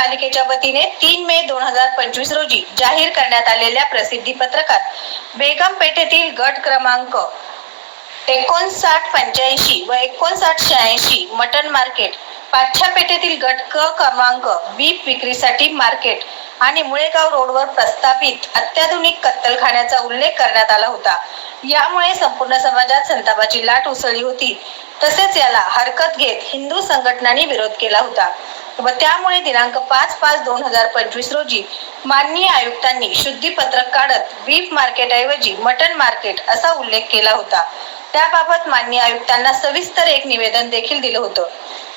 वतीने तीन मे दोन हजार पंचवीस रोजी जाहीर करण्यात आलेल्या प्रसिद्धी पत्रकात बेगम पेठेतील गट क्रमांक एकोणसाठ पंच्याऐंशी व एकोणसाठ शहाऐंशी मटन मार्केट पाच्छा पेठेतील गट क क्रमांक बीफ विक्रीसाठी मार्केट आणि मुळेगाव रोडवर प्रस्तावित अत्याधुनिक कत्तलखान्याचा उल्लेख करण्यात आला होता. यामुळे संपूर्ण समाजात संतापाची लाट उसळली होती. तसेच याला हरकत घेत हिंदू संघटनांनी विरोध केला होता. व त्यामुळे दिनांक पाच पाच दोन हजार पंचवीस रोजी माननीय आयुक्तांनी शुद्धीपत्रक काढत बीफ मार्केटऐवजी मटन मार्केट असा उल्लेख केला होता. त्याबाबत माननीय आयुक्तांना सविस्तर एक निवेदन देखील दिलं होतं.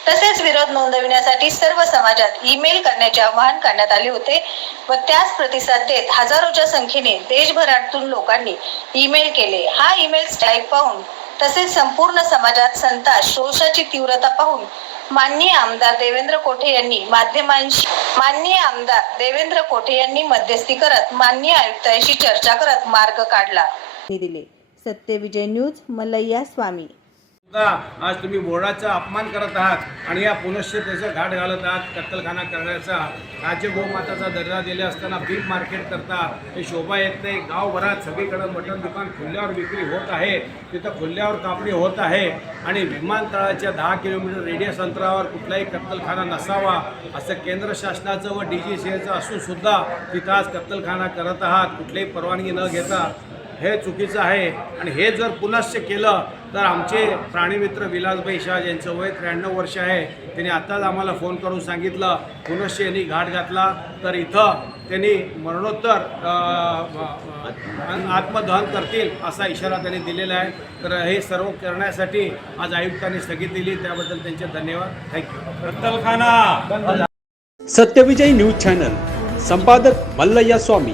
तसेच विरोध नोंदविण्यासाठी सर्व समाजात ईमेल करण्याचे आवाहन करण्यात आले होते व त्यास प्रतिसाद देत हजारोच्या संख्येने देशभरातून लोकांनी ईमेल केले. हा ईमेल स्ट्राईक पाहून तसेच संपूर्ण समाजात संताप रोषाची तीव्रता पाहून माननीय आमदार देवेंद्र कोठे यांनी माध्यमांशी माननीय आमदार देवेंद्र कोठे यांनी मध्यस्थी करत माननीय आयुक्तांशी चर्चा करत मार्ग काढला. दिले. सत्यविजय न्यूज मल्लय्या स्वामी सुद्धा आज तुम्ही बोर्डाचा अपमान करत आहात आणि या पुनश्चतेचा घाट घालत आहात कत्तलखाना करण्याचा राज्य गोमाताचा दर्जा दिले असताना बीफ मार्केट करता हे शोभा येत नाही. गावभरात सगळीकडे मटण दुकान खुल्ल्यावर विक्री होत आहे. तिथं खुल्ल्यावर कापणी होत आहे. आणि विमानतळाच्या दहा किलोमीटर रेडियस अंतरावर कुठलाही कत्तलखाना नसावा असं केंद्र शासनाचं व डी जी सी एचं असून सुद्धा तिथं आज कत्तलखाना करत आहात. कुठलीही परवानगी न घेता हे चुकीचं आहे. आणि हे जर पुनश्च केलं तर आमचे प्राणीमित्र विलासभाई शाह यांचं वय त्र्याण्णव वर्ष आहे त्यांनी आत्ताच आम्हाला फोन करून सांगितलं पुनश्च यांनी घाट घातला तर इथं त्यांनी मरणोत्तर आत्मदहन करतील असा इशारा त्यांनी दिलेला आहे. तर हे सर्व करण्यासाठी आज आयुक्तांनी स्थगित दिली. त्याबद्दल त्यांचे धन्यवाद. थँक्यू कत्तलखाना सत्यविजय न्यूज चॅनल संपादक मल्लय्या स्वामी.